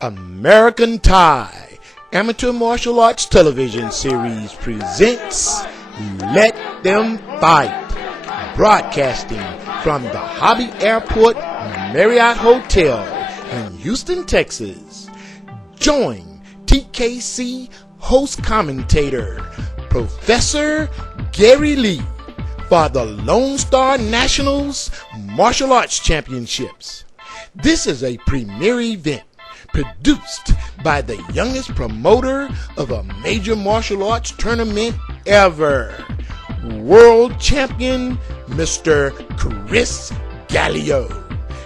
American Thai Amateur Martial Arts Television Series presents Let Them Fight, broadcasting from the Hobby Airport Marriott Hotel in Houston, Texas. Join TKC host commentator Professor Gary Lee for the Lone Star Nationals Martial Arts Championships. This is a premier event produced by the youngest promoter of a major martial arts tournament ever, world champion Mr. Chris Gallio.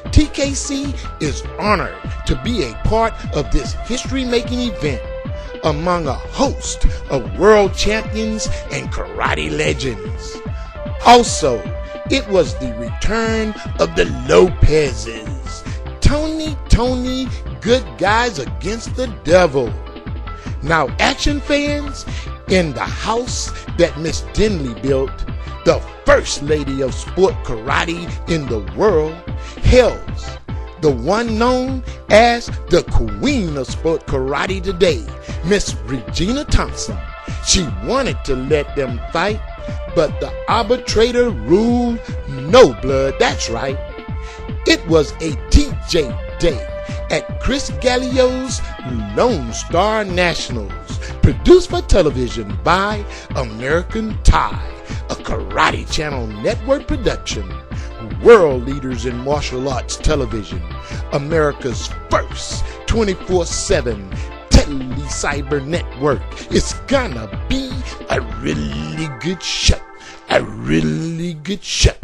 TKC is honored to be a part of this history-making event among a host of world champions and karate legends. Also, it was the return of the Lopez's. Tony, good guys against the devil. Now, action fans, in the house that Miss Denley built, the first lady of sport karate in the world hails the one known as the queen of sport karate today, Miss Regina Thompson. She wanted to let them fight, but the arbitrator ruled no blood. That's right. It was a TJ day at Chris Gallio's Lone Star Nationals, produced for television by American Thai, a Karate Channel network production. World leaders in martial arts television, America's first 24/7 tele-cyber network. It's gonna be a really good show. A really good show.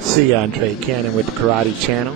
See Andre Cannon with the Karate Channel.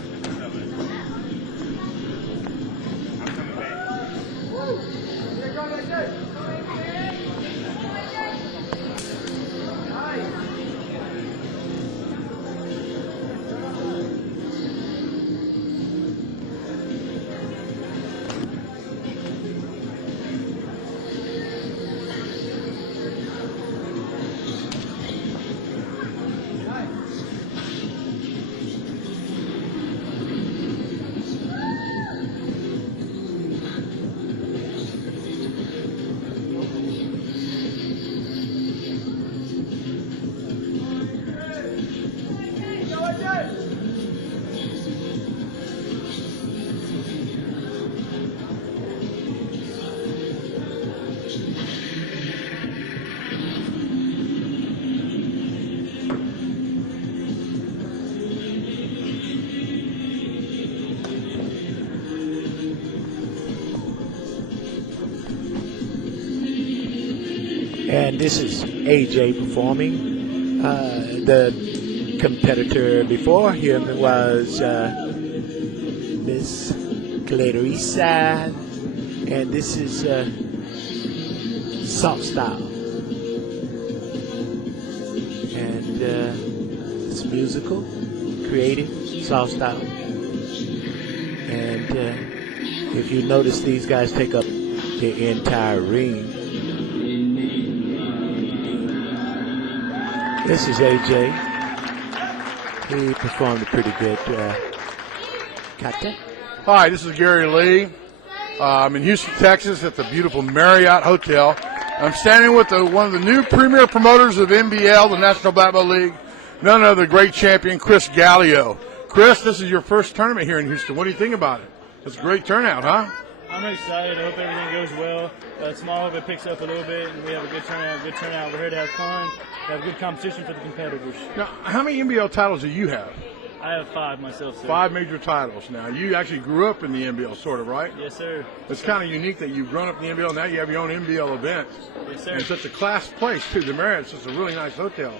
And this is AJ performing. The competitor before him was Miss Clarissa, and this is Soft Style. and it's musical, creative, soft style. And if you notice, these guys take up the entire ring. This is AJ. He performed a pretty good kata. Hi, this is Gary Lee. I'm in Houston, Texas at the beautiful Marriott Hotel. I'm standing with one of the new premier promoters of NBL, the National Black Belt League, none other than great champion Chris Gallio. Chris, this is your first tournament here in Houston. What do you think about it? It's a great turnout, huh? I'm excited. I hope everything goes well. Tomorrow, I hope it picks up a little bit, and we have a good turnout. We're here to have fun, have good competition for the competitors. Now, how many NBL titles do you have? I have 5 myself, sir. 5 major titles. Now, you actually grew up in the NBL, sort of, right? Yes, sir. It's kind of unique that you've grown up in the NBL. Now you have your own NBL event. Yes, sir. And it's such a class place, too. The Marriott's just a really nice hotel.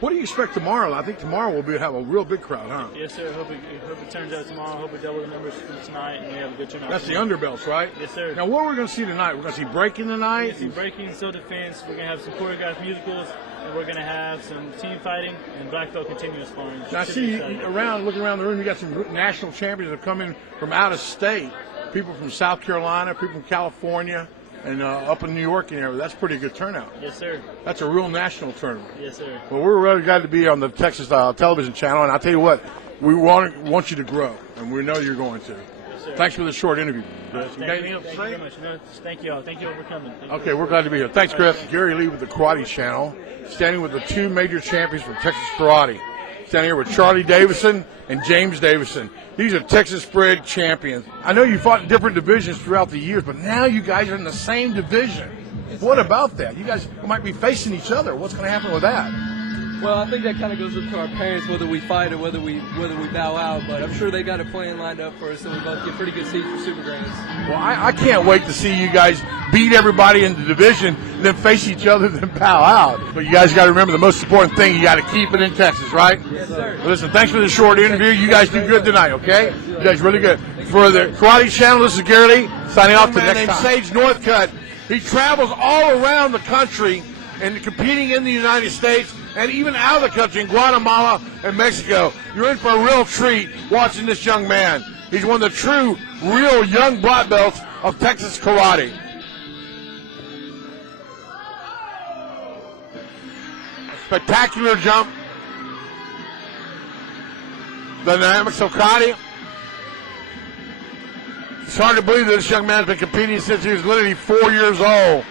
What do you expect tomorrow? I think tomorrow we'll have a real big crowd, huh? Yes, sir. Hope it turns out tomorrow. Hope we double the numbers from tonight, and we have a good turnout. That's the underbelts, right? Yes, sir. Now, what are we going to see tonight? We're going to see breaking tonight? We're going to see breaking, self-defense. We're going to have some choreographed musicals, and we're going to have some team fighting and black belt continuous sparring. Now, I see looking around the room, you got some national champions that have come in from out of state. People from South Carolina, people from California, and up in New York and area. That's pretty good turnout. Yes, sir. That's a real national tournament. Yes, sir. Well, we're really glad to be on the Texas television channel, and I'll tell you what, we want you to grow, and we know you're going to. Yes, sir. Thanks for the short interview. Thank you very much. No, thank you all. Thank you all for coming. Okay, we're glad to be here. Thanks, Chris. Gary Lee with the Karate Channel, standing with the 2 major champions from Texas Karate. Standing here with Charlie Davison and James Davison. These are Texas-bred champions. I know you fought in different divisions throughout the years, but now you guys are in the same division. What about that? You guys might be facing each other. What's going to happen with that? Well, I think that kind of goes up to our parents, whether we fight or whether we bow out. But I'm sure they got a plan lined up for us, so we both get pretty good seats for Super Grands. Well, I can't wait to see you guys beat everybody in the division, then face each other, then bow out. But you guys got to remember the most important thing: you got to keep it in Texas, right? Yes, sir. Well, listen, thanks for the short interview. You guys do good tonight, okay? You guys really good. For the Karate Channel, this is Gary Lee signing off to the next time. Sage Northcutt. He travels all around the country and competing in the United States and even out of the country in Guatemala and Mexico. You're in for a real treat watching this young man. He's one of the true, real young black belts of Texas karate. A spectacular jump. The dynamics of karate. It's hard to believe that this young man's been competing since he was literally 4 years old.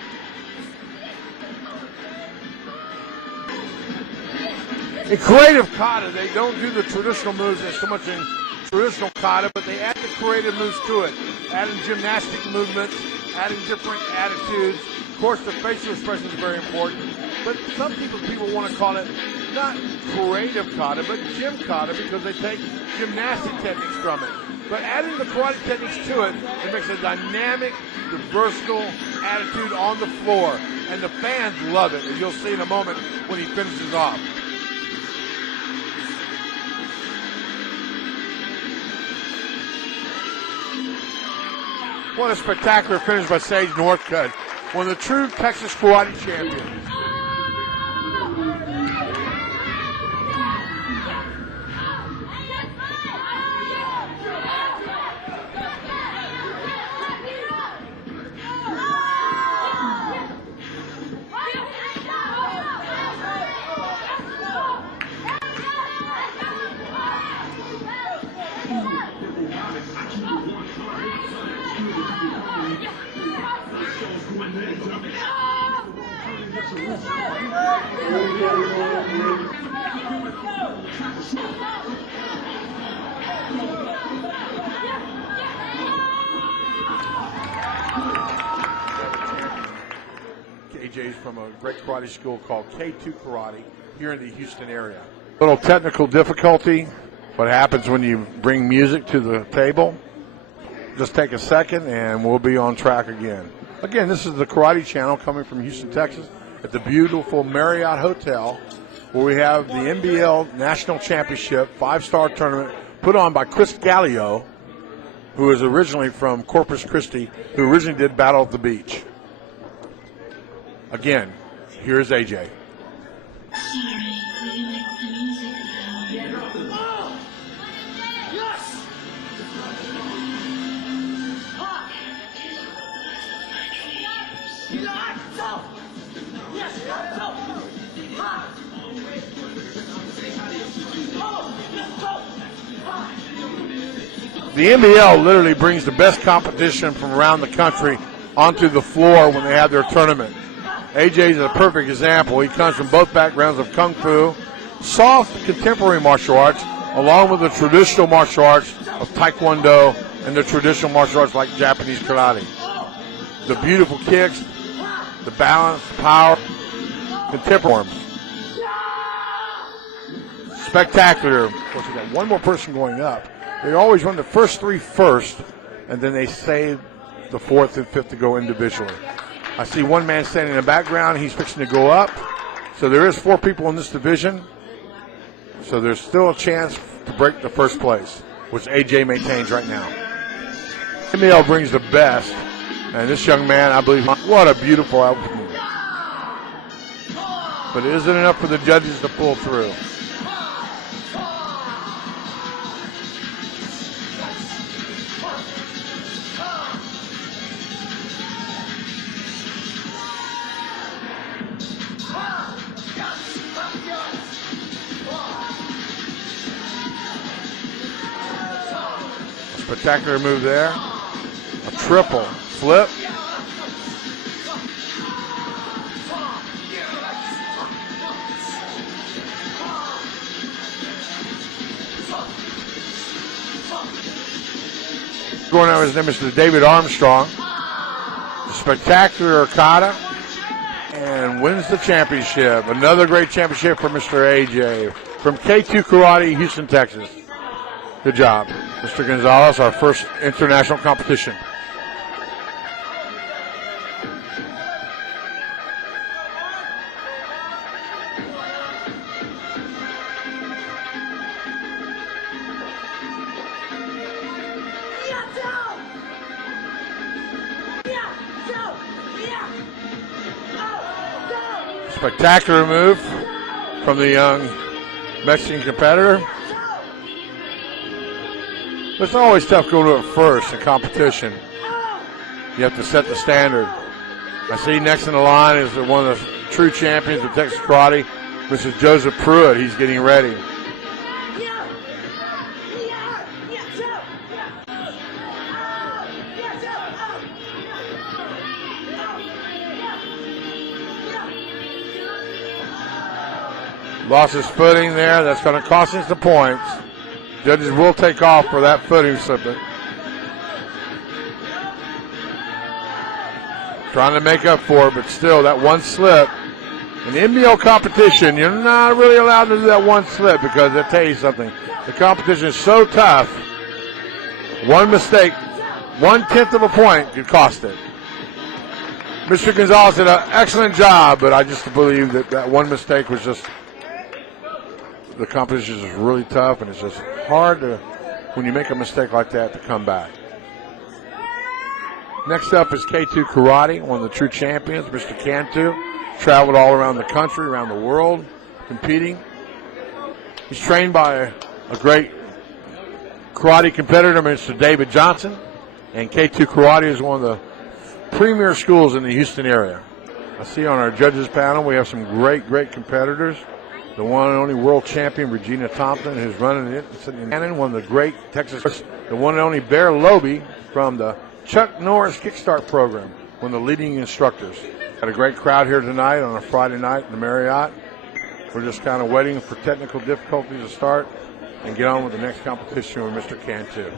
In creative kata, they don't do the traditional moves as so much in traditional kata, but they add the creative moves to it, adding gymnastic movements, adding different attitudes. Of course, the facial expression is very important, but some people want to call it not creative kata, but gym kata because they take gymnastic techniques from it. But adding the karate techniques to it, it makes a dynamic, versatile attitude on the floor, and the fans love it, as you'll see in a moment when he finishes off. What a spectacular finish by Sage Northcutt, one of the true Texas karate champions. AJ's from a great karate school called K2 Karate here in the Houston area. A little technical difficulty. What happens when you bring music to the table? Just take a second and we'll be on track again. Again, this is the Karate Channel coming from Houston, Texas at the beautiful Marriott Hotel where we have the NBL National Championship 5-star tournament put on by Chris Gallio, who is originally from Corpus Christi, who originally did Battle at the Beach. Again, here's AJ. The NBL literally brings the best competition from around the country onto the floor when they have their tournament. AJ is a perfect example. He comes from both backgrounds of Kung Fu, soft contemporary martial arts, along with the traditional martial arts of Taekwondo and the traditional martial arts like Japanese karate. The beautiful kicks, the balance, power, contemporary forms. Spectacular. Of course, we've got one more person going up. They always run the first three first, and then they save the fourth and fifth to go individually. I see one man standing in the background. He's fixing to go up. So there is 4 people in this division. So there's still a chance to break the first place, which AJ maintains right now. NBL brings the best. And this young man, I believe, what a beautiful outfit. But it isn't enough for the judges to pull through. Spectacular move there. A triple flip. Going on, his name is David Armstrong. A spectacular Okada. And wins the championship. Another great championship for Mr. AJ from K2 Karate, Houston, Texas. Good job, Mr. Gonzalez, our first international competition. Spectacular move from the young Mexican competitor. It's always tough going to it first in competition. You have to set the standard. I see next in the line is one of the true champions of Texas Karate, Mr. Joseph Pruitt. He's getting ready. Lost his footing there. That's going to cost us the points. Judges will take off for that footing slipping. Trying to make up for it, but still that one slip. In the NBL competition, you're not really allowed to do that one slip because I'll tell you something. The competition is so tough. One mistake, 1/10 of a point could cost it. Mr. Gonzalez did an excellent job, but I just believe that that one mistake was just, the competition is really tough, and it's just hard to, when you make a mistake like that, to come back. Next up is K2 Karate, one of the true champions, Mr. Cantu. Traveled all around the country, around the world, competing. He's trained by a great karate competitor, Mr. David Johnson, and K2 Karate is one of the premier schools in the Houston area. I see on our judges panel we have some great competitors. The one and only world champion, Regina Thompson, who's running it. One of the great Texas, the one and only Bear Loby from the Chuck Norris Kickstart program, one of the leading instructors. Got a great crowd here tonight on a Friday night in the Marriott. We're just kind of waiting for technical difficulties to start and get on with the next competition with Mr. Cantu.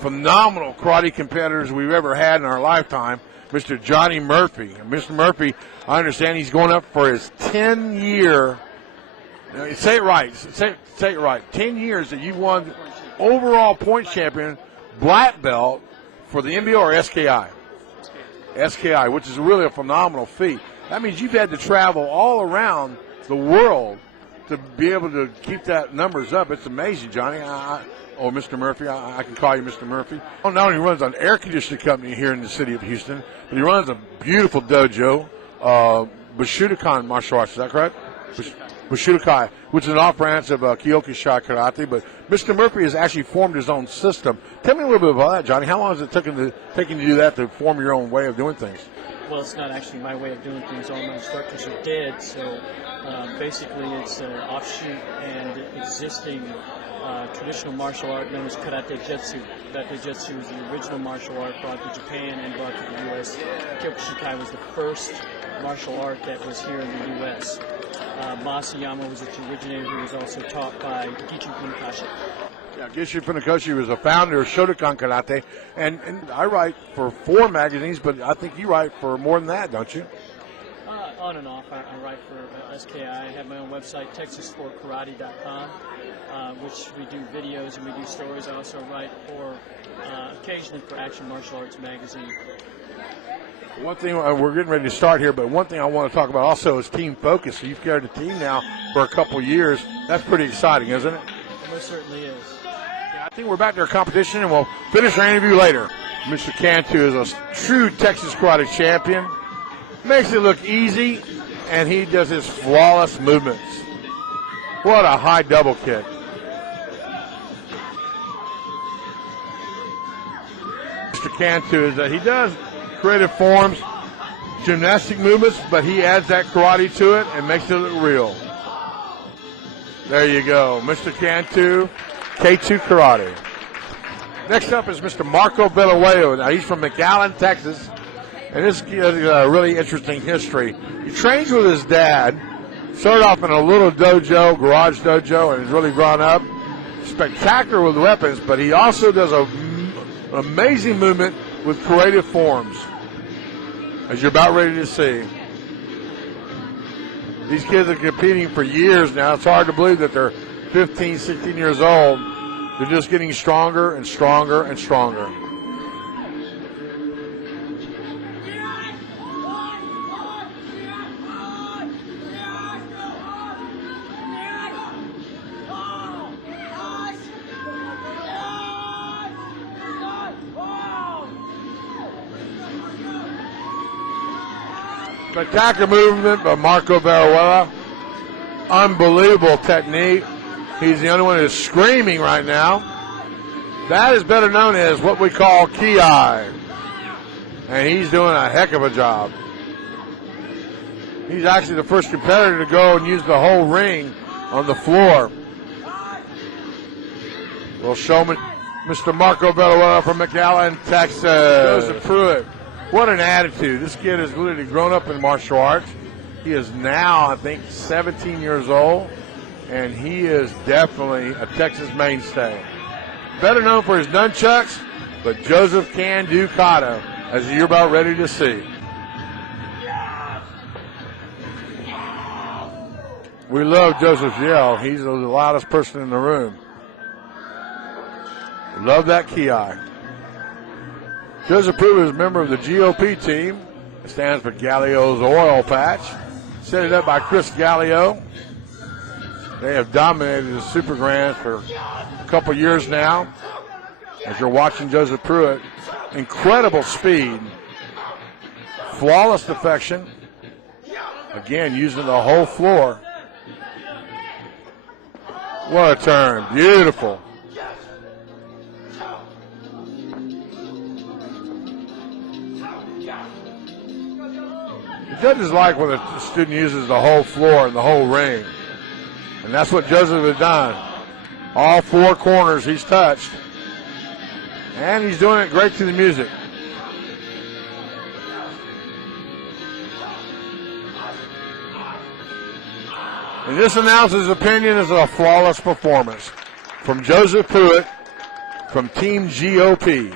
Phenomenal karate competitors we've ever had in our lifetime, Mr. Johnny Murphy. And Mr. Murphy, I understand he's going up for his 10-year, say it right, say it right, 10 years that you've won overall points champion, black belt for the NBL or SKI? SKI, which is really a phenomenal feat. That means you've had to travel all around the world to be able to keep that numbers up. It's amazing, Johnny. Mr. Murphy. I can call you Mr. Murphy. Not only runs an air conditioning company here in the city of Houston, but he runs a beautiful dojo, Bushidokan martial arts. Is that correct? Bushidokai, which is an off-branch of Kyokushin Karate. But Mr. Murphy has actually formed his own system. Tell me a little bit about that, Johnny. How long has it taken to do that, to form your own way of doing things? Well, it's not actually my way of doing things. All my instructors are dead, so basically it's an offshoot and existing traditional martial art known as Karate Jetsu. Karate Jetsu is the original martial art brought to Japan and brought to the U.S. Kyokushin was the first martial art that was here in the U.S. Masayama was its originator, who was also taught by Gichu Funakoshi. Yeah, Gichu Funakoshi was a founder of Shotokan Karate, and I write for 4 magazines, but I think you write for more than that, don't you? On and off. I write for SKI. I have my own website, texasforkarate.com, which we do videos and we do stories. I also write for occasionally for Action Martial Arts magazine. One thing, we're getting ready to start here, but one thing I want to talk about also is team focus. So you've carried the team now for a couple years. That's pretty exciting, isn't it? It most certainly is. Yeah, I think we're back to our competition, and we'll finish our interview later. Mr. Cantu is a true Texas karate champion. Makes it look easy, and he does his flawless movements. What a high double kick. Mr. Cantu is that he does creative forms, gymnastic movements, but he adds that karate to it and makes it look real. There you go, Mr. Cantu, K2 Karate. Next up is Mr. Marco Bellahueo. Now he's from McAllen, Texas, and this kid has a really interesting history. He trains with his dad, started off in a little dojo, garage dojo, and has really grown up. Spectacular with weapons, but he also does an amazing movement with creative forms, as you're about ready to see. These kids are competing for years now. It's hard to believe that they're 15, 16 years old. They're just getting stronger and stronger and stronger. Spectacular movement by Marco Bellahueo. Unbelievable technique. He's the only one who's screaming right now. That is better known as what we call ki. And he's doing a heck of a job. He's actually the first competitor to go and use the whole ring on the floor. We'll show Mr. Marco Bellahueo from McAllen, Texas. Joseph Pruitt. What an attitude. This kid has literally grown up in martial arts. He is now, I think, 17 years old, and he is definitely a Texas mainstay. Better known for his nunchucks, but Joseph can do kata, as you're about ready to see. We love Joseph's yell. He's the loudest person in the room. Love that ki. Joseph Pruitt is a member of the GOP team. It stands for Gallio's Oil Patch. Set it up by Chris Gallio. They have dominated the Super Grands for a couple years now. As you're watching Joseph Pruitt, incredible speed, flawless deflection. Again, using the whole floor. What a turn, beautiful. The judges like when a student uses the whole floor and the whole ring. And that's what Joseph has done. All 4 corners he's touched. And he's doing it great to the music. And this announcer's opinion is a flawless performance from Joseph Pruitt from Team GOP.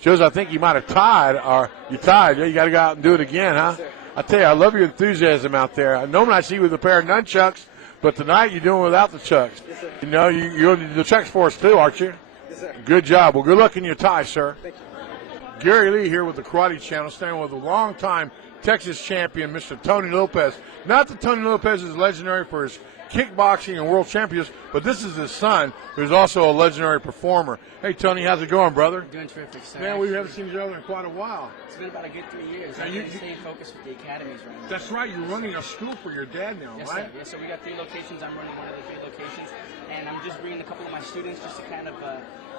Joseph, I think you might have tied, or you tied. You got to go out and do it again, huh? I tell you, I love your enthusiasm out there. Normally I see you with a pair of nunchucks, but tonight you're doing without the chucks. Yes, sir. You know, you're the chucks for us too, aren't you? Yes, sir. Good job. Well, good luck in your tie, sir. Thank you. Gary Lee here with the Karate Channel, standing with a longtime Texas champion, Mr. Tony Lopez. Not that Tony Lopez is legendary for his kickboxing and world champions, but this is his son, who's also a legendary performer. Hey, Tony, how's it going, brother? Doing terrific, sir. Man, we haven't seen each other in quite a while. It's been about a good 3 years. I've been staying focused with the academies right now. That's right. You're running a school for your dad now, Yes, right? sir. Yes, so we got 3 locations. I'm running one of the 3 locations, and I'm just bringing a couple of my students just to kind of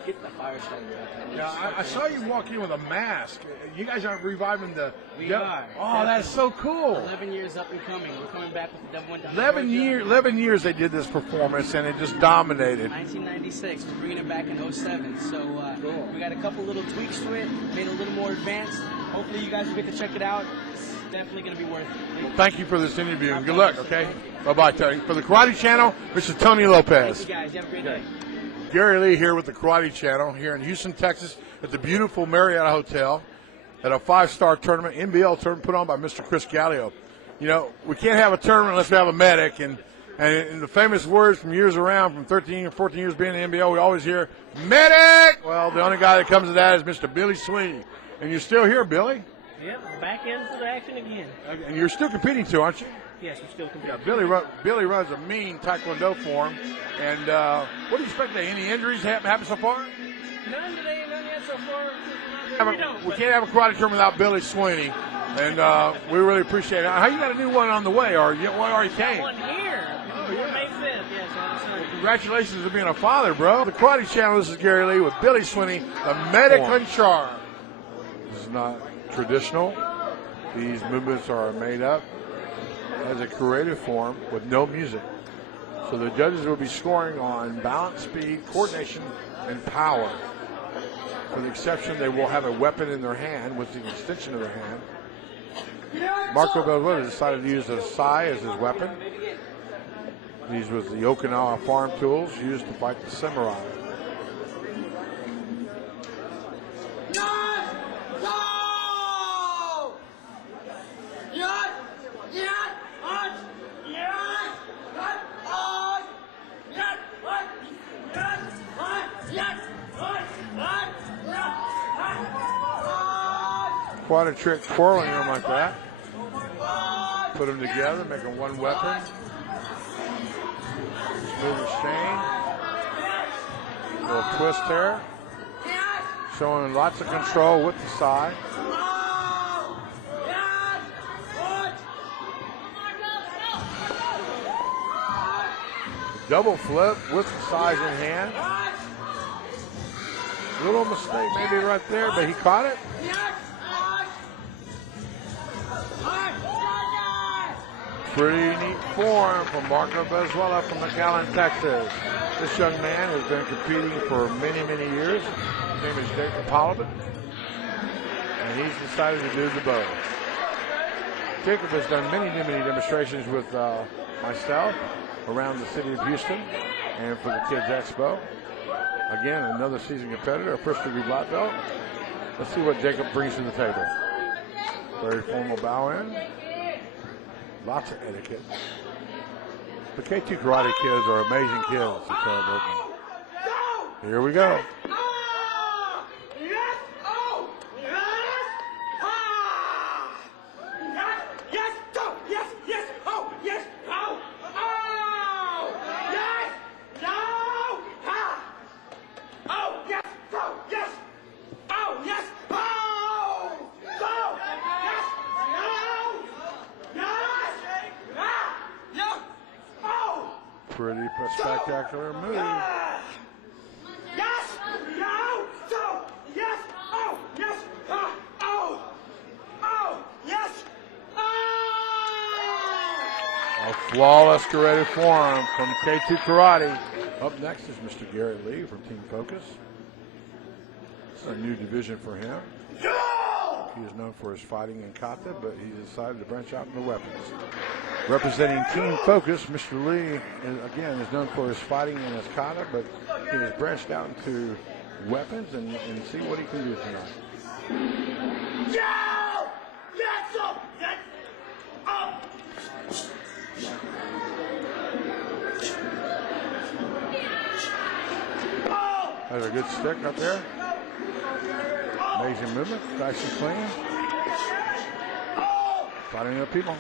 get the fire started back. Yeah, I saw you walk in with a mask. You guys aren't reviving the... We are. Oh, that's so cool. 11 years up and coming. We're coming back with the Devil Went Down. 11 years they did this performance, and it just dominated. 1996. We're bringing it back in 07. So we got a couple little tweaks to it, made it a little more advanced. Hopefully you guys will get to check it out. It's definitely going to be worth it. Well, thank you for this interview, and good luck, okay? Bye-bye, Tony. For the Karate Channel, Mr. Tony Lopez. Thank you, guys. You have a great day. Gary Lee here with the Karate Channel here in Houston, Texas, at the beautiful Marriott Hotel at a 5-star tournament, NBL tournament put on by Mr. Chris Gallio. You know, we can't have a tournament unless we have a medic, and in the famous words from years around, from 13 or 14 years being in the NBL, we always hear, medic! Well, the only guy that comes to that is Mr. Billy Sweeney. And you're still here, Billy? Yep, back into the action again. And you're still competing too, aren't you? Yes, we're still competing. Yeah, Billy runs a mean Taekwondo for him. And what do you expect today? Any injuries happen so far? None today, none yet so far. We can't have a karate tournament without Billy Sweeney. And we really appreciate it. How you got a new one on the way, or you already came? One here. Oh, yeah. May 5th, yes. Well, congratulations on being a father, bro. The Karate Channel, this is Gary Lee with Billy Sweeney, the medic on charge. This is not traditional. These movements are made up as a creative form with no music. So the judges will be scoring on balance, speed, coordination, and power. For the exception, they will have a weapon in their hand with the extension of their hand. Marco Bellucci decided to use a sai as his weapon. These was the Okinawa farm tools used to fight the samurai. Quite a trick twirling them like that. Put them together, make them one weapon. Move the chain. Little twist there. Showing lots of control with the side. Double flip with the size in hand. Little mistake maybe right there, but he caught it. Pretty neat form from Marco Bezuela from McAllen, Texas. This young man has been competing for many, many years. His name is Jacob Pollabin, and he's decided to do the bow. Jacob has done many demonstrations with myself around the city of Houston and for the Kids Expo. Again, another seasoned competitor, a first degree black belt. Let's see what Jacob brings to the table. Very formal bow in. Lots of etiquette. The K2 Karate kids are amazing kids. Here we go. Pretty spectacular move. Yes! No! So! Yes! Oh! Yes! Oh! Oh! Yes! Oh! A flawless creative form from K2 Karate. Up next is Mr. Gary Lee from Team Focus. It's a new division for him. He is known for his fighting in kata, but he decided to branch out into weapons. Representing Team Focus, Mr. Lee, is known for his fighting in his kata, but he has branched out into weapons and see what he can do tonight. Yes! Oh! Yes! Oh! That's a good stick up there. Amazing movement, nice and clean. Fighting up people.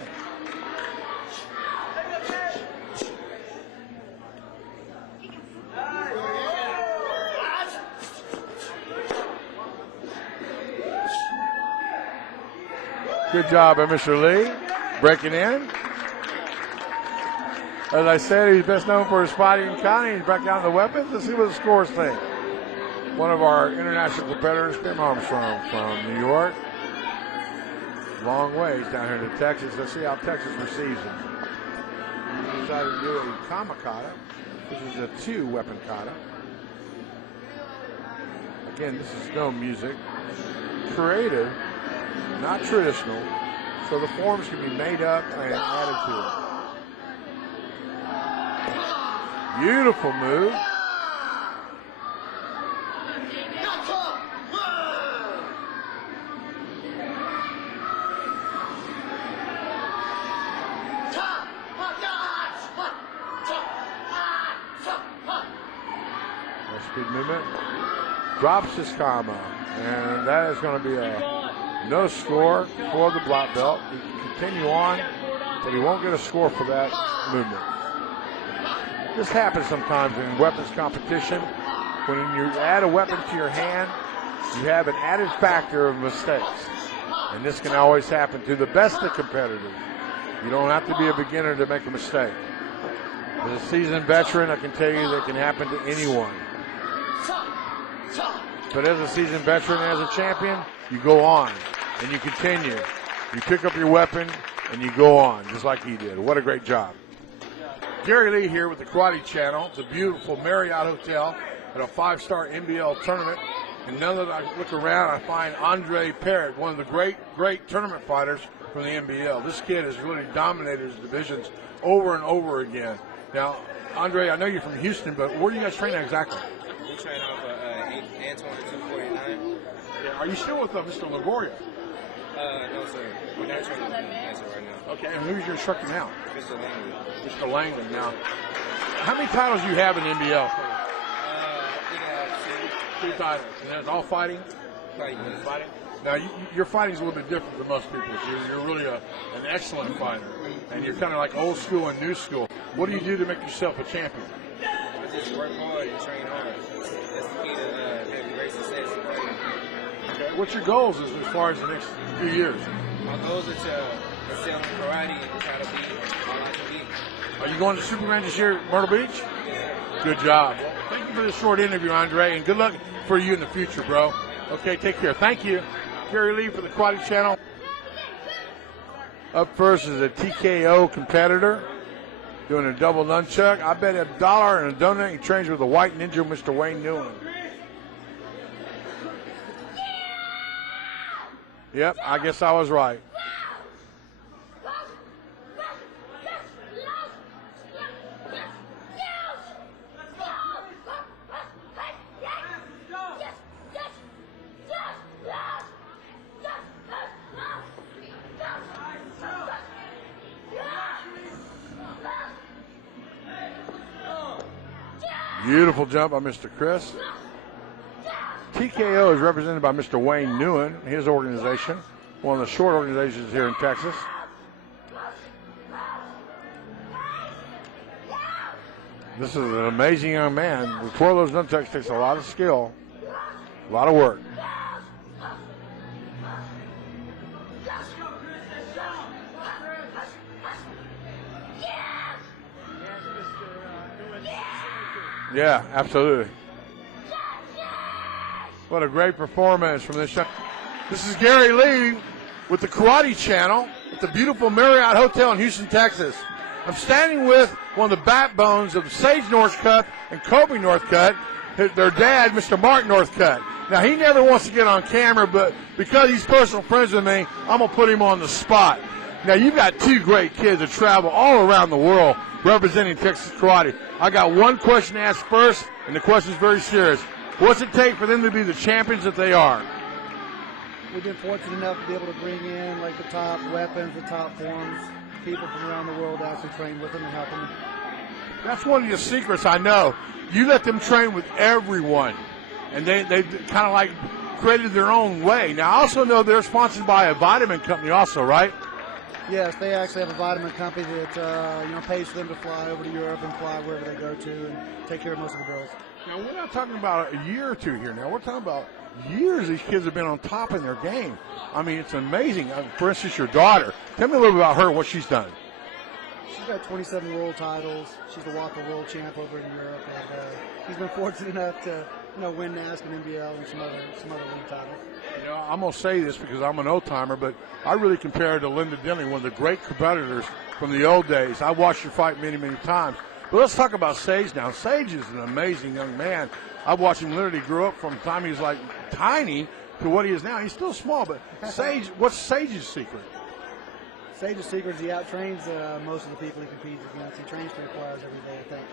Good job by Mr. Lee, breaking in. As I said, he's best known for his fighting in Connie. He's back down the weapons. Let's see what the scores think. One of our international competitors came home from New York. Long ways down here to Texas. Let's see how Texas receives him. He decided to do a kamakata. This is a 2-weapon kata. Again, this is no music. Creative, not traditional, so the forms can be made up and added to it. Beautiful move. Nice speed movement. Drops his combo, and that is going to be a no score for the black belt. He can continue on, but he won't get a score for that movement. This happens sometimes in weapons competition. When you add a weapon to your hand, you have an added factor of mistakes. And this can always happen to the best of competitors. You don't have to be a beginner to make a mistake. As a seasoned veteran, I can tell you that can happen to anyone. But as a seasoned veteran, as a champion, you go on and you continue. You pick up your weapon and you go on, just like he did. What a great job. Gary Lee here with the Karate Channel. It's a beautiful Marriott Hotel at a 5-star NBL tournament. And now that I look around, I find Andre Parrott, one of the great tournament fighters from the NBL. This kid has really dominated his divisions over and over again. Now, Andre, I know you're from Houston, but where do you guys train at exactly? We train off of Antoine 249. Yeah, are you still with Mr. Lagoria? No, sir. We're not training with him right now. Okay, and who's your instructor now? Mr. Langley. Mr. Langdon. Now, how many titles do you have in the NBL? I think I have 2 titles. And that's all fighting? Fighting. Now, your fighting's a little bit different than most people's. You're really an excellent fighter. And you're kind of like old school and new school. What do you do to make yourself a champion? I just work hard and train hard. That's the key to having great success in fighting. Okay. What's your goals as far as the next few years? My goals are to excel in karate and try to be all I can be. Are you going to Superman this year at Myrtle Beach? Yeah. Good job. Well, thank you for this short interview, Andre, and good luck for you in the future, bro. Okay, take care. Thank you. Gary Lee for the Karate Channel. Up first is a TKO competitor doing a double nunchuck. I bet $1 and a donut. He trains with the White Ninja, Mr. Wayne Newman. Yep, I guess I was right. Beautiful jump by Mr. Chris. TKO is represented by Mr. Wayne Newen, his organization, one of the short organizations here in Texas. This is an amazing young man. To twirl those nunchucks takes a lot of skill, a lot of work. Yeah, absolutely. What a great performance from this. This is Gary Lee with the Karate Channel at the beautiful Marriott Hotel in Houston, Texas. I'm standing with one of the backbones of Sage Northcutt and Kobe Northcutt, their dad, Mr. Mark Northcutt. Now, he never wants to get on camera, but because he's personal friends with me, I'm going to put him on the spot. Now, you've got 2 great kids that travel all around the world representing Texas karate. I got one question to ask first, and the question is very serious. What's it take for them to be the champions that they are? We've been fortunate enough to be able to bring in like the top weapons, the top forms, people from around the world to actually train with them and help them. That's one of your secrets, I know. You let them train with everyone, and they kind of like created their own way. Now, I also know they're sponsored by a vitamin company also, right? Yes, they actually have a vitamin company that pays for them to fly over to Europe and fly wherever they go to and take care of most of the bills. Now, we're not talking about a year or two here now. We're talking about years these kids have been on top in their game. I mean, it's amazing. For instance, your daughter. Tell me a little bit about her, what she's done. She's got 27 world titles. She's the Walker World Champ over in Europe. And she's been fortunate enough to win NASC and NBL and some other league titles. You know, I'm going to say this because I'm an old-timer, but I really compare her to Linda Denley, one of the great competitors from the old days. I watched her fight many, many times. But let's talk about Sage now. Sage is an amazing young man. I've watched him literally grow up from the time he was like tiny to what he is now. He's still small, but Sage, what's Sage's secret? Sage's secret is he out-trains most of the people he competes against. He trains 3 hours every day, I think.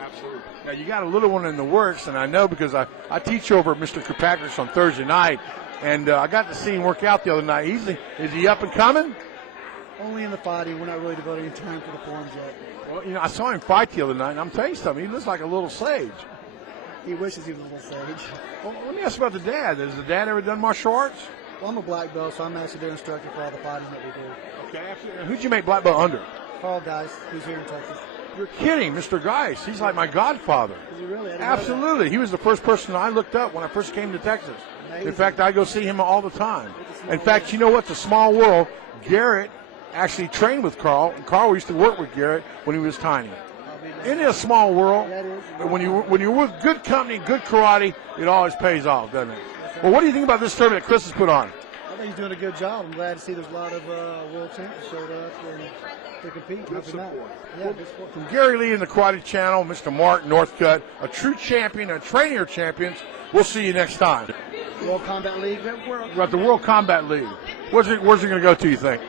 Absolutely. Now, you got a little one in the works, and I know because I teach over at Mr. Kirkpatrick's on Thursday night, and I got to see him work out the other night. Is he up and coming? Only in the fighting. We're not really devoting any time for the forms yet. Well, you know, I saw him fight the other night, and I'm telling you something. He looks like a little Sage. He wishes he was a little Sage. Well, let me ask you about the dad. Has the dad ever done martial arts? Well, I'm a black belt, so I'm actually their instructor for all the fighting that we do. Okay, absolutely. Who'd you make black belt under? Carl Geis, who's here in Texas. You're kidding, Mr. Geis. He's like my godfather. Is he really? Absolutely. He was the first person I looked up when I first came to Texas. Amazing. In fact, I go see him all the time. In fact, you know what? It's a small world. Garrett actually trained with Carl, and Carl used to work with Garrett when he was tiny. It is a small world. Yeah, it is. But when you're with good company, good karate, it always pays off, doesn't it? Well, what do you think about this tournament that Chris has put on? I think he's doing a good job. I'm glad to see there's a lot of world champions showed up to compete. Good support. Yeah, good support. From Gary Lee in the Karate Channel, Mr. Mark Northcutt, a true champion, a trainer of champions. We'll see you next time. World Combat League. We're at the World Combat League. Where's it going to go to, you think?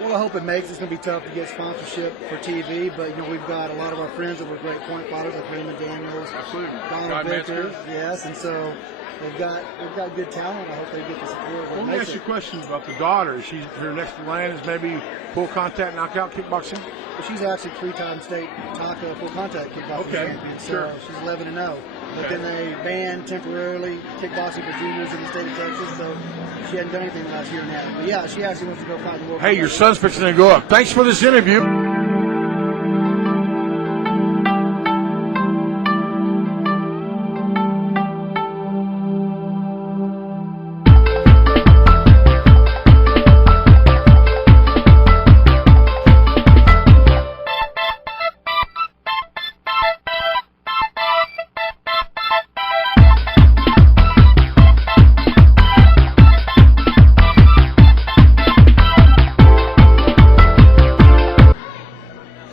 Well, I hope it makes. It's going to be tough to get sponsorship for TV, but we've got a lot of our friends that were great point fighters, like Raymond Daniels, Donald Victor, yes, and so they've got good talent. I hope they get the support. Let me ask you questions about the daughter. Her next land is maybe full contact knockout kickboxing. But she's actually 3-time state TACA full contact kickboxing champion, so she's 11-0. But then they banned temporarily kickboxing for juniors in the state of Texas, so she hadn't done anything the last year and a half. But yeah, she actually wants to go fight the world. Hey, your son's fixing to go up. Thanks for this interview.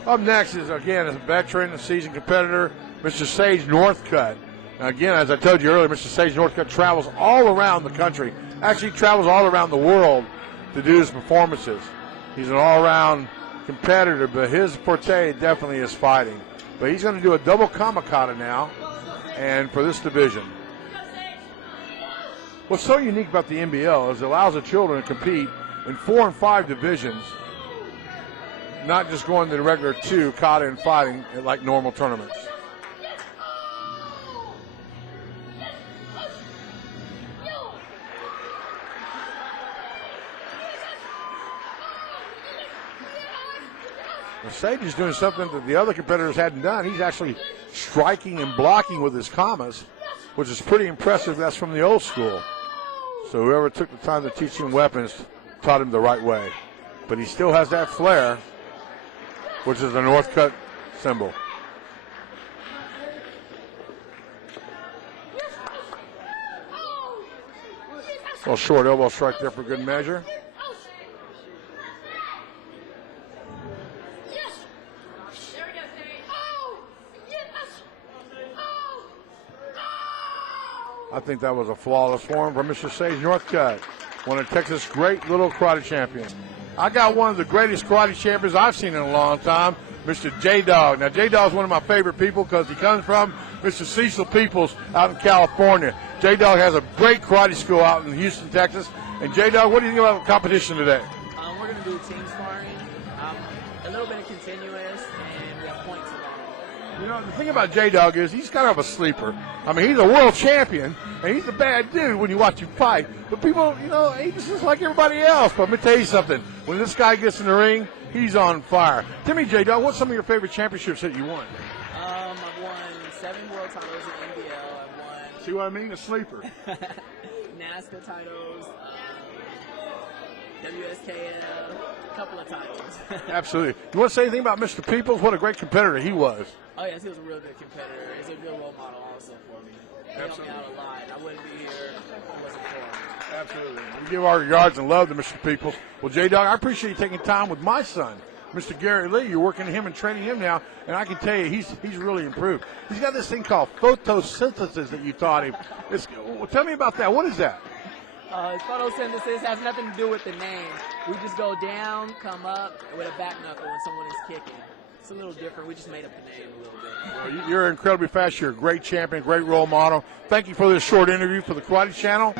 Up next is, again, a veteran, a seasoned competitor, Mr. Sage Northcutt. Now, again, as I told you earlier, Mr. Sage Northcutt travels all around the country. Actually, travels all around the world to do his performances. He's an all-around competitor, but his forte definitely is fighting. But he's going to do a double kamikata now, and for this division. What's so unique about the NBL is it allows the children to compete in 4 and 5 divisions, not just going to the regular 2 kata and fighting like normal tournaments. Well, Sage is doing something that the other competitors hadn't done. He's actually striking and blocking with his kamas, which is pretty impressive. That's from the old school. So whoever took the time to teach him weapons taught him the right way. But he still has that flair, which is the Northcutt symbol. A little short elbow strike there for good measure. I think that was a flawless form from Mr. Sage Northcutt, one of Texas' great little karate champions. I got one of the greatest karate champions I've seen in a long time, Mr. J-Dog. Now, J-Dog is one of my favorite people because he comes from Mr. Cecil Peoples out in California. J-Dog has a great karate school out in Houston, Texas. And J-Dog, what do you think about the competition today? We're going to do team sparring, a little bit of continuous, and we have points about it. You know, the thing about J-Dog is he's kind of a sleeper. I mean, he's a world champion, and he's a bad dude when you watch him fight. But people, you know, he just is like everybody else. But let me tell you something. When this guy gets in the ring, he's on fire. Tell me, J-Dog, what's some of your favorite championships that you won? I've won 7 world titles in NBL. I've won See what I mean? A sleeper. NASCAR titles, WSKL, a couple of titles. Absolutely. You want to say anything about Mr. Peoples? What a great competitor he was. Oh, yes, he was a real good competitor. He's a good role model also for me. He helped me out a lot. I wouldn't be here if it wasn't for him. Absolutely. We give our regards and love to Mr. Peoples. Well, J-Dog, I appreciate you taking time with my son, Mr. Gary Lee. You're working him and training him now, and I can tell you he's really improved. He's got this thing called photosynthesis that you taught him. Tell me about that. What is that? Photosynthesis has nothing to do with the name. We just go down, come up with a back knuckle when someone is kicking. It's a little different. We just made up the name a little bit. Well, you're incredibly fast. You're a great champion, great role model. Thank you for this short interview for the Karate Channel.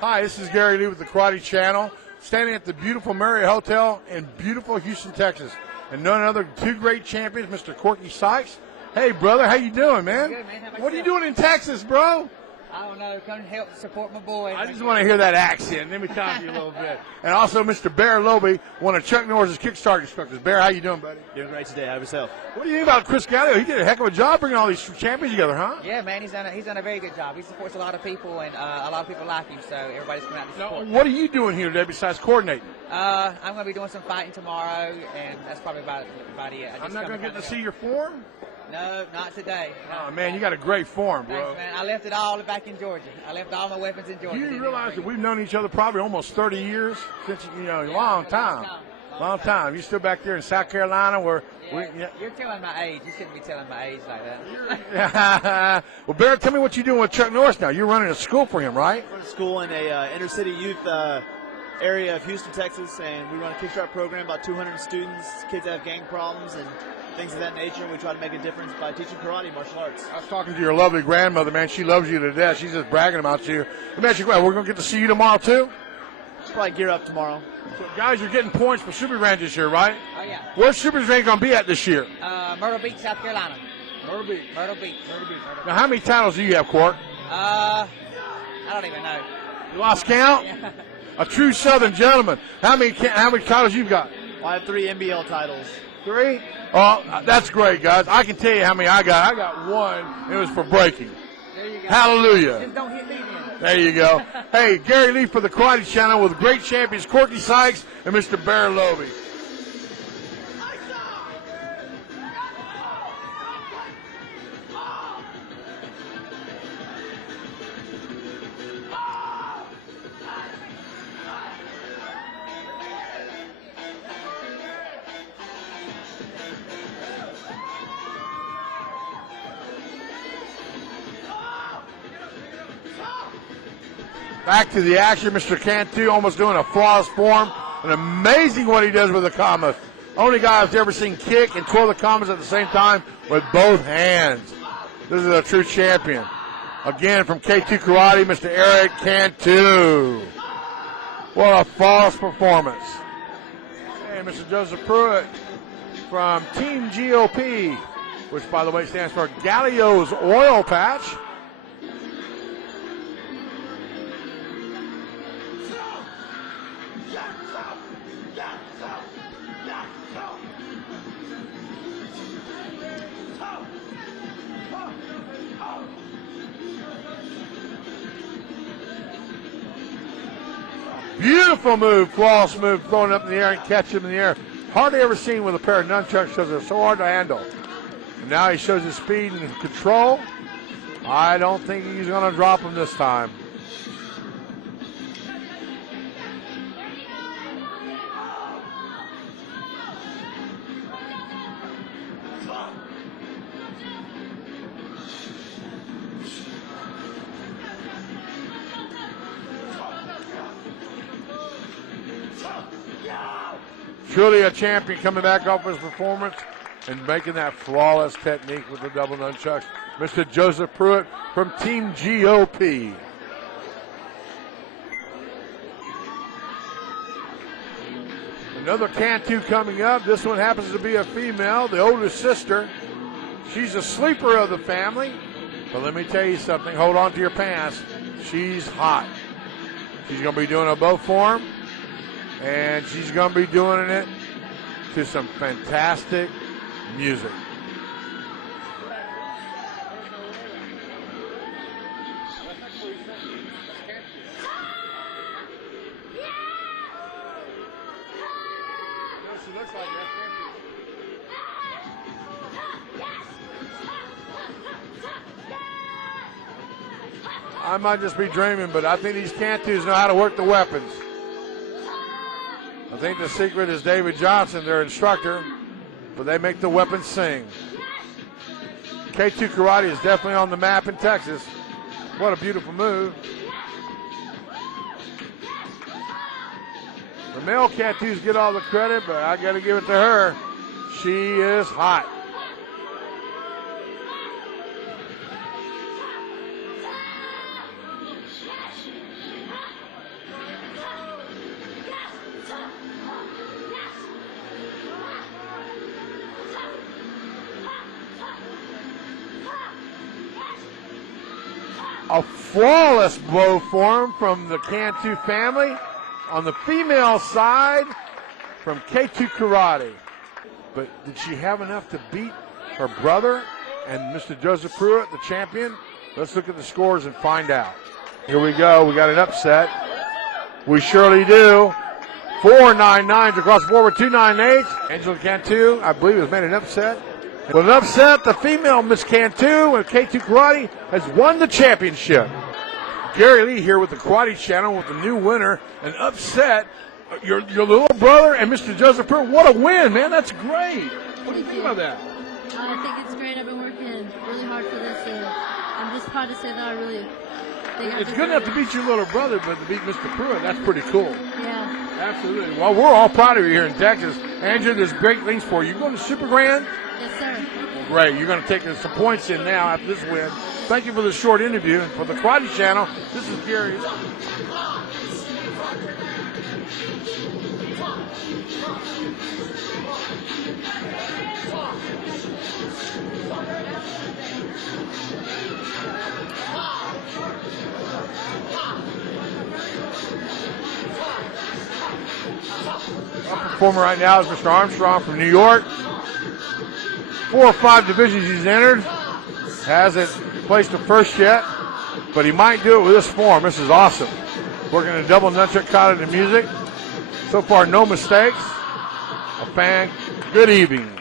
Hi, this is Gary Lee with the Karate Channel, standing at the beautiful Marriott Hotel in beautiful Houston, Texas. And none other than 2 great champions, Mr. Corky Sykes. Hey, brother, how you doing, man? Good, man. How about What are you yourself? doing in Texas, bro? I don't know. Come help support my boy. I just want to hear that accent. Let me talk to you a little bit. And also, Mr. Bear Loby, one of Chuck Norris's Kickstarter instructors. Bear, how you doing, buddy? Doing great today. How about yourself? What do you think about Chris Gallio? He did a heck of a job bringing all these champions together, huh? Yeah, man. He's done a very good job. He supports a lot of people, and a lot of people like him. So everybody's coming out to Now, support. what are you doing here today besides coordinating? I'm going to be doing some fighting tomorrow, and that's probably about it. I'm not going to get to see your form? No, not today. Oh, man, you got a great form, bro. Thanks, man. I left it all back in Georgia. I left all my weapons in Georgia. You realize that we've known each other probably almost 30 years? Since, a long time. Long time. You still back there in South Carolina where... You're telling my age. You shouldn't be telling my age like that. Well, Bear, tell me what you're doing with Chuck Norris now. You're running a school for him, right? We're in school in a inner city youth area of Houston, Texas, and we run a Kickstart program, about 200 students, kids that have gang problems and things of that nature, and we try to make a difference by teaching karate, martial arts. I was talking to your lovely grandmother, man. She loves you to death. She's just bragging about you. Let me ask you, we're going to get to see you tomorrow, too? Probably gear up tomorrow. So, guys, you're getting points for Super Ranch this year, right? Oh, yeah. Where's Super Ranch going to be at this year? Myrtle Beach, South Carolina. Myrtle Beach. Myrtle Beach. Now, how many titles do you have, Court? I don't even know. You lost count? Yeah. A true Southern gentleman. How many titles you got? Well, I have 3 NBL titles. 3? Oh, that's great, guys. I can tell you how many I got. I got 1. It was for breaking. There you go. Hallelujah. Just don't hit me then. There you go. Hey, Gary Lee for the Karate Channel with great champions Corky Sykes and Mr. Bear Loby. Back to the action, Mr. Cantu almost doing a flawless form. And amazing what he does with the commas. Only guy I've ever seen kick and twirl the commas at the same time with both hands. This is a true champion. Again, from K2 Karate, Mr. Eric Cantu. What a flawless performance. And Mr. Joseph Pruitt from Team GOP, which, by the way, stands for Gallio's Oil Patch. Beautiful move, cross move, throwing up in the air and catch him in the air. hardly ever seen with a pair of nunchucks because they're so hard to handle. And now he shows his speed and control. I don't think he's going to drop him this time. Truly a champion coming back off his performance and making that flawless technique with the double nunchucks. Mr. Joseph Pruitt from Team GOP. Another Cantu coming up. This one happens to be a female, the oldest sister. She's a sleeper of the family. But let me tell you something. Hold on to your pants. She's hot. She's going to be doing a bow form. And she's going to be doing it to some fantastic music. I might just be dreaming, but I think these Cantus know how to work the weapons. I think the secret is David Johnson, their instructor, but they make the weapons sing. K2 Karate is definitely on the map in Texas. What a beautiful move. The male Cantus get all the credit, but I got to give it to her. She is hot. A flawless blow form from the Cantu family. On the female side from K2 Karate. But did she have enough to beat her brother and Mr. Joseph Pruitt, the champion? Let's look at the scores and find out. Here we go. We got an upset. We surely do. 4 9-9s across the board with 2 9-8s. Angela Cantu, I believe, has made an upset. With an upset, the female Miss Cantu and K2 Karate has won the championship. Gary Lee here with the Karate Channel with the new winner. An upset. Your little brother and Mr. Joseph Pruitt. What a win, man. That's great. What do you think about that? I think it's great. I've been working really hard for this, and I'm just proud to say that I really think it's good enough to beat your little brother, but to beat Mr. Pruitt, that's pretty cool. Yeah. Absolutely. Well, we're all proud of you here in Texas. Andrew, there's great things for you. You going to Super Grand? Yes, sir. Well, great. You're going to take some points in now after this win. Thank you for the short interview. And for the Karate Channel, this is Gary. Our performer right now is Mr. Armstrong from New York. 4 or 5 divisions he's entered. Hasn't placed a first yet, but he might do it with this form. This is awesome. Working a double nunchuck kata to music. So far, no mistakes. A fan. Good evening.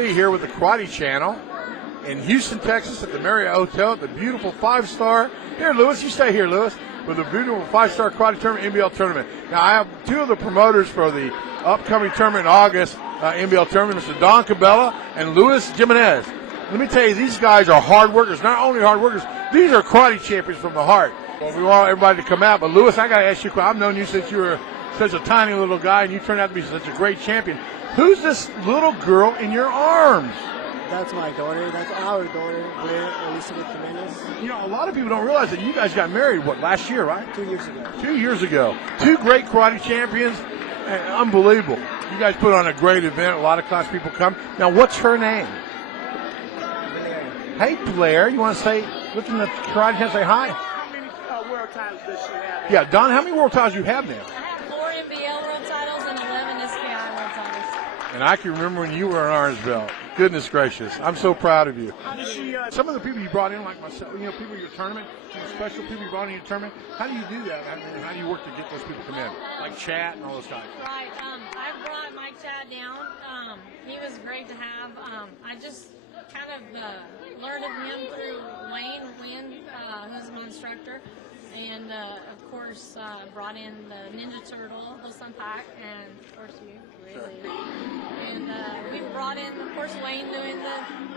Here with the Karate Channel in Houston, Texas at the Marriott Hotel at the beautiful 5-star. Here, Lewis, you stay here, Lewis, with the beautiful 5-star Karate Tournament NBL tournament. Now, I have 2 of the promoters for the upcoming tournament in August, NBL tournament, Mr. Don Cabela and Luis Jimenez. Let me tell you, these guys are hard workers. Not only hard workers, these are karate champions from the heart. Well, we want everybody to come out, but Lewis, I got to ask you, I've known you since you were such a tiny little guy, and you turned out to be such a great champion. Who's this little girl in your arms? That's my daughter. That's our daughter, Elizabeth Jimenez. You know, a lot of people don't realize that you guys got married, last year, right? 2 years ago. 2 years ago. 2 great karate champions. Hey, unbelievable. You guys put on a great event. A lot of class people come. Now, what's her name? Hey, Blair. You want to say, look in the karate and say hi? How many world titles does she have? Yeah, Don, how many world titles you have now? I have 4 NBL world titles and 11 SKI world titles. And I can remember when you were an orange belt. Goodness gracious. I'm so proud of you. How does she? Some of the people you brought in, like myself, people in your tournament, special people you brought in your tournament, how do you do that? How do you work to get those people to come in? Like chat and all those guys? Right. I brought Mike Chad down. He was great to have. I just kind of learned of him through Wayne Wynn, who's my instructor. And, of course, brought in the Ninja Turtle, Wilson Pack, and, of course, you, really. And we brought in, of course, Wayne doing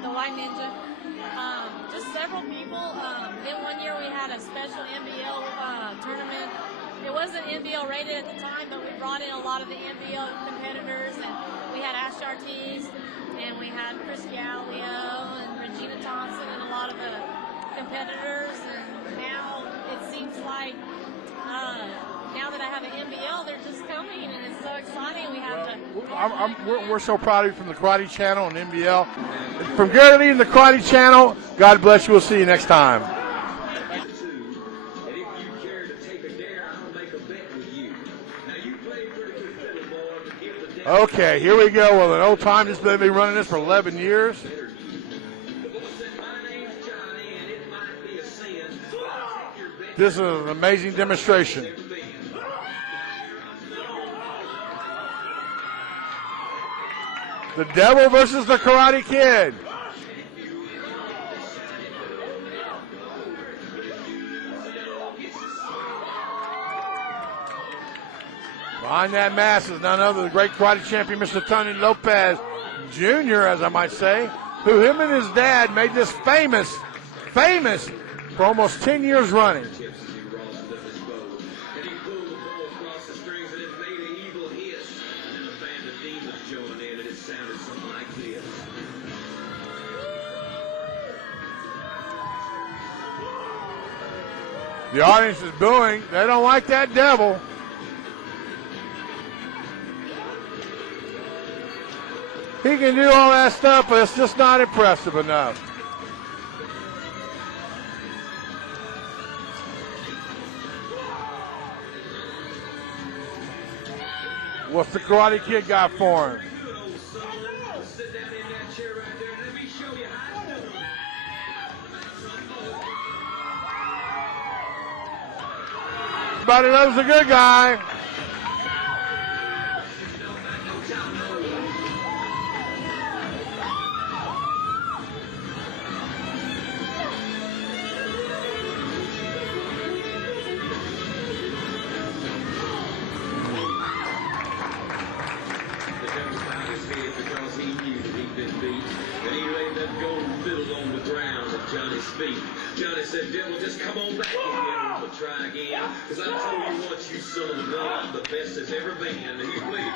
the White Ninja. Just several people. Then one year we had a special NBL tournament. It wasn't NBL rated at the time, but we brought in a lot of the NBL competitors. And we had Ash Ortiz, and we had Chris Gallio, and Regina Thompson, and a lot of the competitors. And now it seems like now that I have an NBL, they're just coming, and it's so exciting. We have to. We're so proud of you from the Karate Channel and NBL. From Gary Lee and the Karate Channel, God bless you. We'll see you next time. Okay, here we go. Well, an old time. This has been running this for 11 years. This is an amazing demonstration. The Devil versus the Karate Kid. Behind that mask is none other than the great karate champion, Mr. Tony Lopez Jr., as I might say, who him and his dad made this famous for almost 10 years running. The audience is booing. They don't like that devil. He can do all that stuff, but it's just not impressive enough. What's the Karate Kid got for him? Everybody loves a good guy. Johnny said, devil, just come on back in here and try again. Because I told you once, you son of a gun, I'm the best that's ever been. And he's played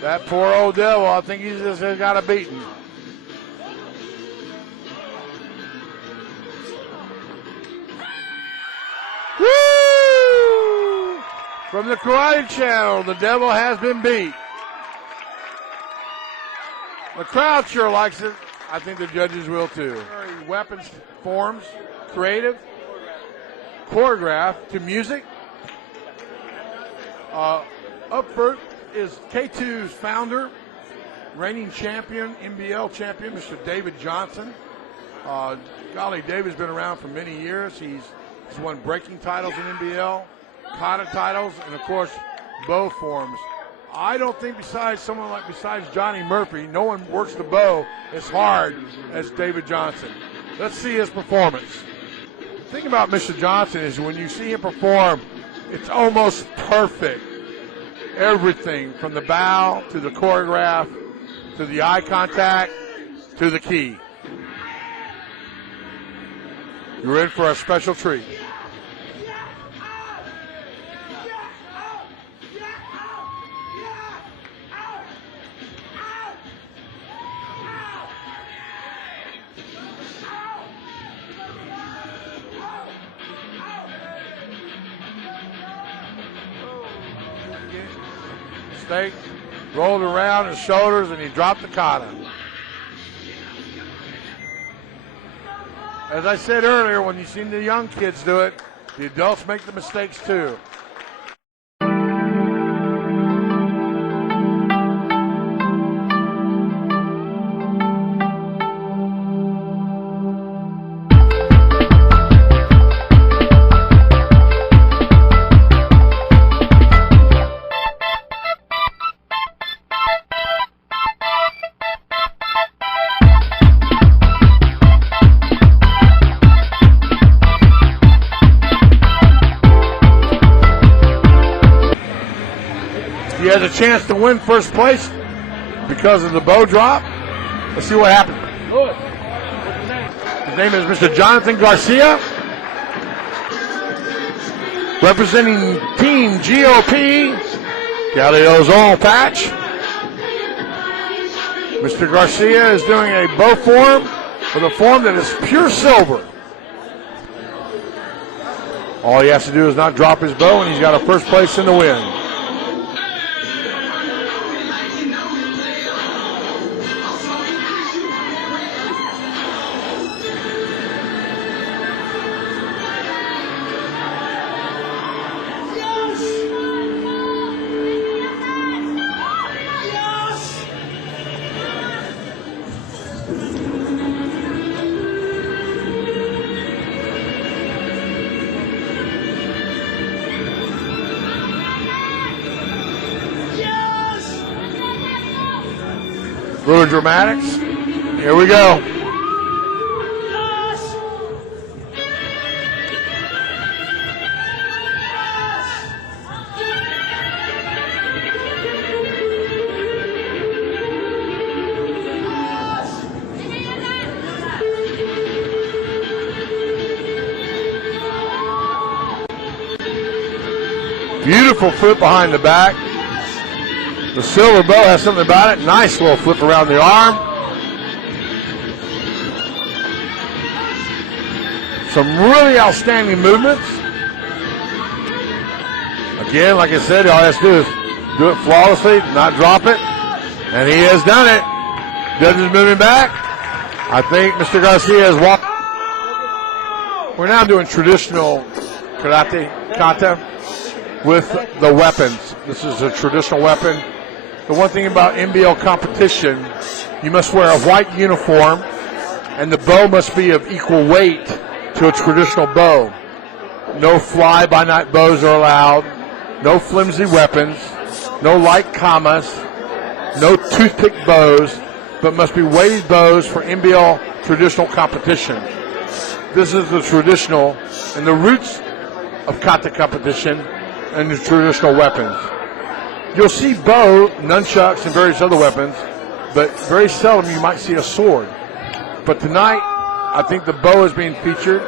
That poor old devil, I think he's just got a beating. Woo! From the Karate Channel, the devil has been beat. The crowd sure likes it. I think the judges will too. Weapons, forms, creative, choreographed to music. Up first is K2's founder, reigning champion, NBL champion, Mr. David Johnson. Golly, David's been around for many years. He's won breaking titles in NBL, kata titles, and of course, bow forms. I don't think besides Johnny Murphy, no one works the bow as hard as David Johnson. Let's see his performance. The thing about Mr. Johnson is when you see him perform, it's almost perfect. Everything from the bow to the choreograph to the eye contact to the key. You're in for a special treat. Mistake, rolled around his shoulders, and he dropped the kata. As I said earlier, when you've seen the young kids do it, the adults make the mistakes too. He has a chance to win first place because of the bow drop. Let's see what happens. His name is Mr. Jonathan Garcia, representing Team GOP, Galileu's own patch. Mr. Garcia is doing a bow form with a form that is pure silver. All he has to do is not drop his bow, and he's got a first place in the win. Little dramatics. Here we go. Beautiful flip behind the back. The silver bow has something about it. Nice little flip around the arm. Some really outstanding movements. Again, like I said, all he has to do is do it flawlessly, not drop it. And he has done it. Judges moving back. I think Mr. Garcia has walked. We're now doing traditional karate, kata, with the weapons. This is a traditional weapon. The one thing about NBL competition, you must wear a white uniform, and the bow must be of equal weight to a traditional bow. No fly-by-night bows are allowed, no flimsy weapons, no light kamas, no toothpick bows, but must be weighted bows for NBL traditional competition. This is the traditional and the roots of kata competition and the traditional weapons. You'll see bow, nunchucks, and various other weapons, but very seldom you might see a sword. But tonight, I think the bow is being featured,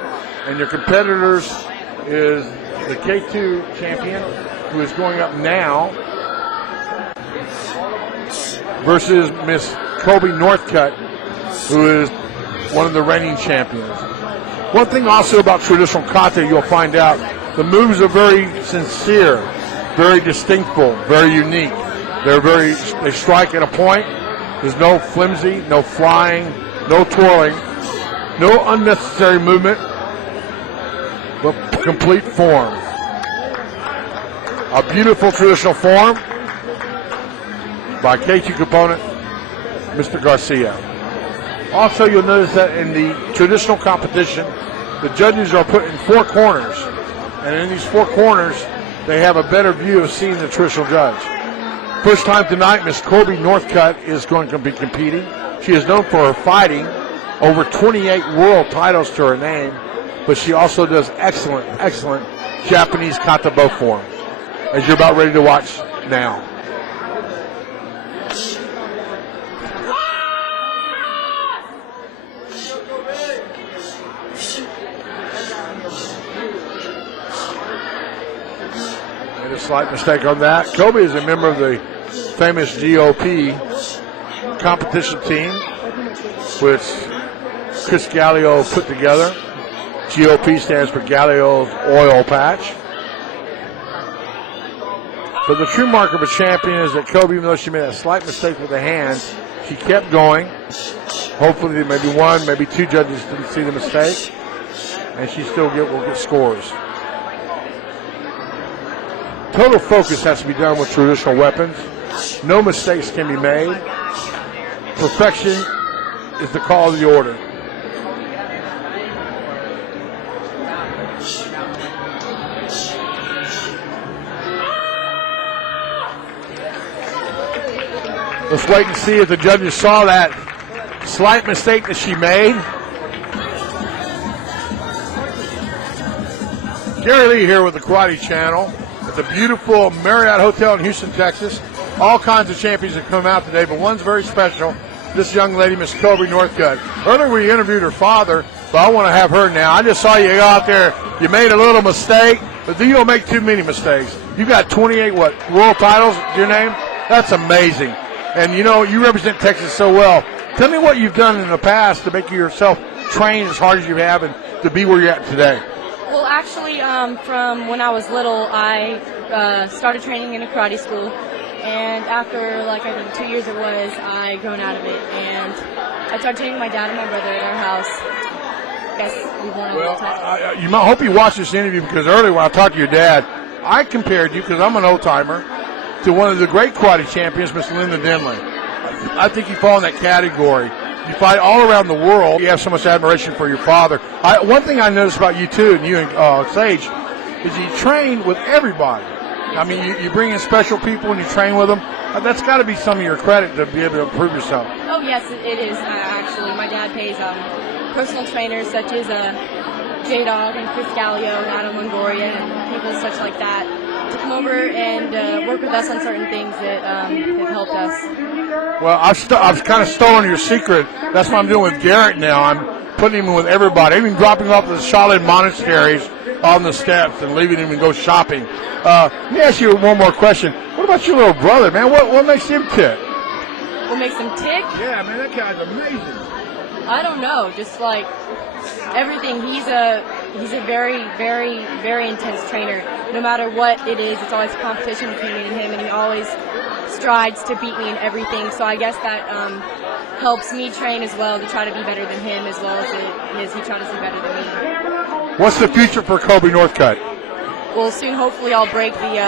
and your competitors is the K2 champion, who is going up now, versus Miss Kobe Northcutt, who is one of the reigning champions. One thing also about traditional kata, you'll find out, the moves are very sincere, very distinctful, very unique. They strike at a point. There's no flimsy, no flying, no twirling, no unnecessary movement, but complete form. A beautiful traditional form by K2 component, Mr. Garcia. Also, you'll notice that in the traditional competition, the judges are put in four corners. And in these four corners, they have a better view of seeing the traditional judge. First time tonight, Miss Kobe Northcutt is going to be competing. She is known for her fighting, over 28 world titles to her name, but she also does excellent Japanese kata bow form, as you're about ready to watch now. Slight mistake on that. Kobe is a member of the famous GOP competition team, which Chris Gallio put together. GOP stands for Gallio's Oil Patch. But the true mark of a champion is that Kobe, even though she made a slight mistake with the hands, she kept going. Hopefully maybe one, maybe two judges didn't see the mistake, and she still will get scores. Total focus has to be done with traditional weapons. No mistakes can be made. Perfection is the call of the order. Let's wait and see if the judges saw that slight mistake that she made. Gary Lee here with the Karate Channel at the beautiful Marriott Hotel in Houston, Texas. All kinds of champions have come out today, but one's very special. This young lady, Miss Kobe Northcutt. Earlier we interviewed her father, but I want to have her now. I just saw you go out there. You made a little mistake, but you don't make too many mistakes. You got 28 world titles to your name? That's amazing. And you know, you represent Texas so well. Tell me what you've done in the past to make yourself train as hard as you have and to be where you're at today. Well, actually, from when I was little, I started training in a karate school. And after, like, I think 2 years it was, I grown out of it. And I started training my dad and my brother at our house. I guess we won a world title. I hope you watch this interview, because earlier when I talked to your dad, I compared you, because I'm an old-timer, to one of the great karate champions, Miss Linda Denley. I think you fall in that category. You fight all around the world. You have so much admiration for your father. One thing I noticed about you, too, and you and Sage, is you train with everybody. I mean, you bring in special people and you train with them. That's got to be some of your credit to be able to improve yourself. Oh, yes, it is, actually. My dad pays personal trainers such as J-Dog and Chris Gallio, Adam Longoria, and people such like that to come over and work with us on certain things that have helped us. Well, I've kind of stolen your secret. That's what I'm doing with Garrett now. I'm putting him in with everybody, even dropping off the Shaolin monasteries on the steps and leaving him and go shopping. Let me ask you one more question. What about your little brother, man? What makes him tick? What makes him tick? Yeah, man, that guy's amazing. I don't know, just like everything. He's a very, very, very intense trainer. No matter what it is, it's always a competition between me and him, and he always strives to beat me in everything. So I guess that helps me train as well to try to be better than him, as well as he tries to be better than me. What's the future for Kobe Northcutt? Well, soon, hopefully, I'll break the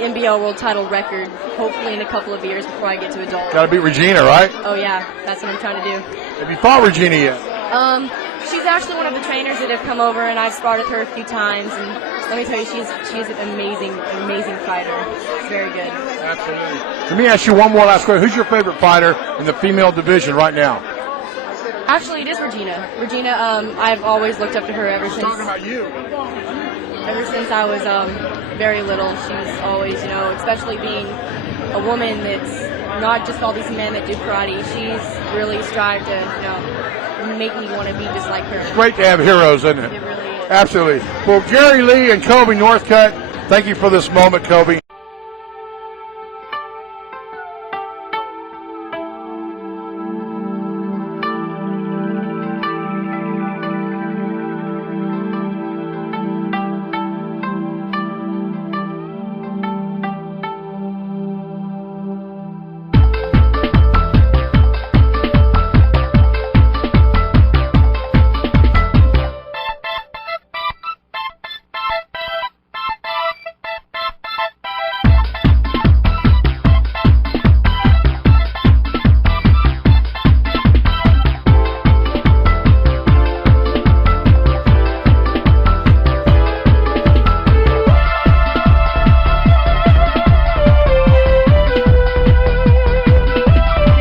NBL world title record, hopefully in a couple of years before I get to adult. Got to beat Regina, right? Oh, yeah. That's what I'm trying to do. Have you fought Regina yet? She's actually one of the trainers that have come over, and I've sparred with her a few times. And let me tell you, she's an amazing, amazing fighter. She's very good. Absolutely. Let me ask you one more last question. Who's your favorite fighter in the female division right now? Actually, it is Regina. Regina, I've always looked up to her ever since. Talking about you. Ever since I was very little, she's always, especially being a woman that's not just all these men that do karate. She's really strived to, make me want to be just like her. It's great to have heroes, isn't it? It really is. Absolutely. Well, Gary Lee and Kobe Northcutt, thank you for this moment, Kobe.